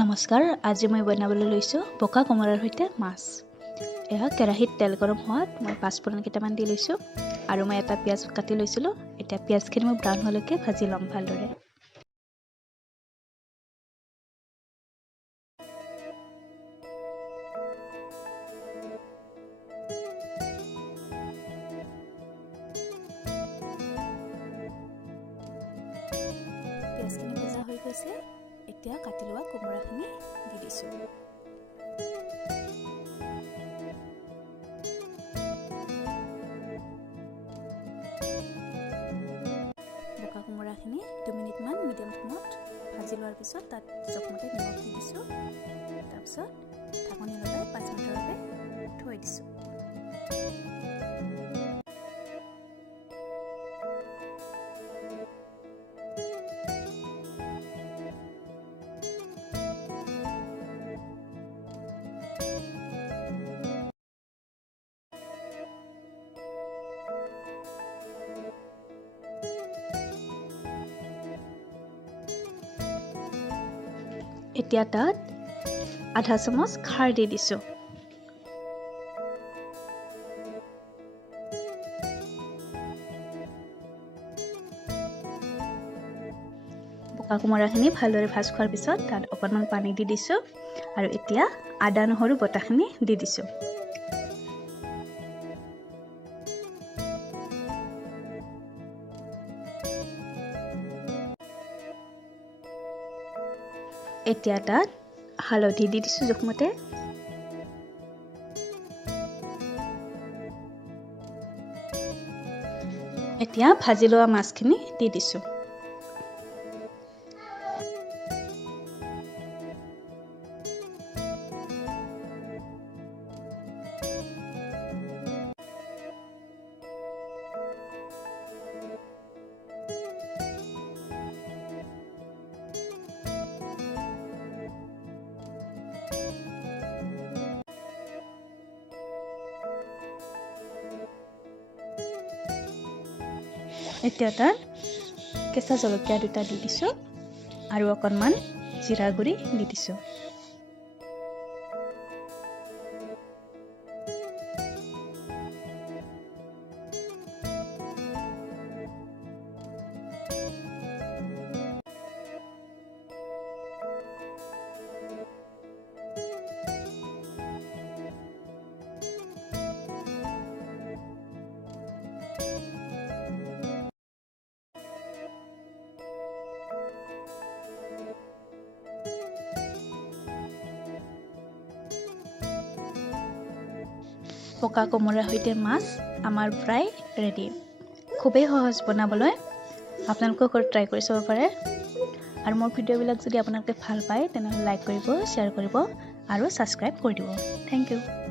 নমস্কাৰ, আজি মই বনাবলৈ লৈছোঁ পকা কোমোৰাৰ সৈতে মাছ। এয়া কেৰাহীত তেল গৰম হোৱাত মই পাঁচফোৰণ কেইটামান দি লৈছোঁ আৰু মই এটা পিঁয়াজ কাটি লৈছিলোঁ। এতিয়া পিঁয়াজখিনি মই ব্ৰাউন হোৱালৈকে ভাজি ল'ম ভালদৰে। পিঁয়াজখিনি ভজা হৈ গৈছে, এতিয়া কাটি লোৱা কোমোৰাখিনি দি দিছোঁ। পকা কোমোৰাখিনি 2 মিনিটমান মিডিয়াম ফ্লেমত ভাজি লোৱাৰ পিছত তাত জোখমতে নিমখ দি দিছোঁ। তাৰপিছত ঢাকনি লগাই 5 মিনিটৰ বাবে থৈ দিছোঁ। এতিয়া তাত আধা চামুচ খাৰ দি দিছোঁ। পকা কোমোৰাখিনি ভালদৰে ভাজ খোৱাৰ পিছত তাত অকণমান পানী দি দিছোঁ আৰু এতিয়া আদা নহৰু বটাখিনি দি দিছোঁ। এতিয়া তাত হালধি দি দিছোঁ জোখমতে। এতিয়া ভাজি লোৱা মাছখিনি দি দিছোঁ। এতিয়া তাত কেঁচা জলকীয়া 2টা দি দিছোঁ আৰু অকণমান জিৰা গুড়ি দি দিছোঁ। পকা কোমোৰাৰ সৈতে মাছ আমাৰ প্ৰায় ৰেডি। খুবেই সহজ বনাবলৈ, আপোনালোকেও ঘৰত ট্ৰাই কৰি চাব পাৰে। আৰু মোৰ ভিডিঅ'বিলাক যদি আপোনালোকে ভাল পায় তেনেহ'লে লাইক কৰিব, শ্বেয়াৰ কৰিব আৰু ছাবস্ক্ৰাইব কৰি দিব। Thank U.